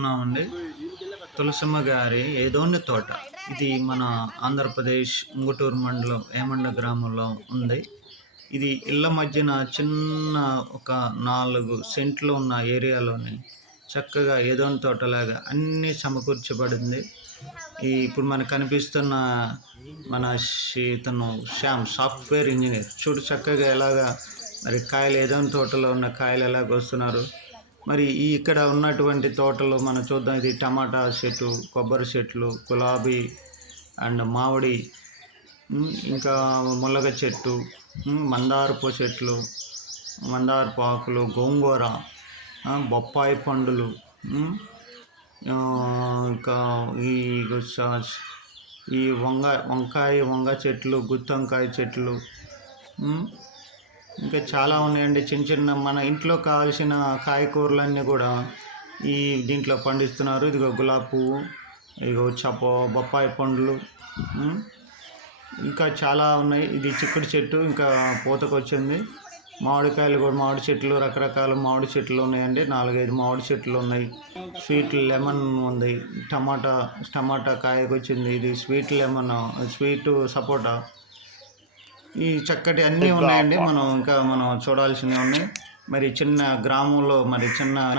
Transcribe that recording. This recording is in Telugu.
చూస్తున్నామండి తులసమ్మ గారి ఏదోని తోట. ఇది మన ఆంధ్రప్రదేశ్ ఉంగుటూరు మండలం ఏమండ గ్రామంలో ఉంది. ఇది ఇళ్ళ మధ్యన చిన్న ఒక నాలుగు సెంట్లు ఉన్న ఏరియాలోని చక్కగా ఏదోని తోటలాగా అన్నీ సమకూర్చబడింది. ఈ ఇప్పుడు మనకు కనిపిస్తున్న మన ఇతను శ్యామ్ సాఫ్ట్వేర్ ఇంజనీర్. చూడు చక్కగా ఎలాగా మరి కాయలు ఏదోని తోటలో ఉన్న కాయలు ఎలాగ వస్తున్నారు మరి ఈ ఇక్కడ ఉన్నటువంటి తోటలు మనం చూద్దాం. ఇది టమాటా చెట్టు కొబ్బరి చెట్లు గులాబీ అండ్ మామిడి ఇంకా ముల్లగ చెట్టు మందారపు చెట్లు మందారపు ఆకులు గోంగూర బొప్పాయి పండులు ఇంకా ఈ ఈ వంగ వంకాయ వంగ చెట్లు గుత్తంకాయ చెట్లు ఇంకా చాలా ఉన్నాయండి. చిన్న చిన్న మన ఇంట్లో కావాల్సిన కాయకూరలన్నీ కూడా ఈ దీంట్లో పండిస్తున్నారు. ఇదిగో గులాబీ పువ్వు ఇదిగో చప బొప్పాయి పండ్లు ఇంకా చాలా ఉన్నాయి. ఇది చిక్కుడు చెట్టు ఇంకా పూతకు వచ్చింది. మామిడికాయలు కూడా మామిడి చెట్లు రకరకాల మామిడి చెట్లు ఉన్నాయండి. నాలుగైదు మామిడి చెట్లు ఉన్నాయి. స్వీట్ లెమన్ ఉంది. టమాటా టమాటా కాయకు వచ్చింది. ఇది స్వీట్ లెమన్ స్వీట్ సపోటా. ఈ చక్కటి అన్నీ ఉన్నాయండి. మనం ఇంకా మనం చూడాల్సినవి ఉన్నాయి. మరి చిన్న గ్రామంలో మరి చిన్న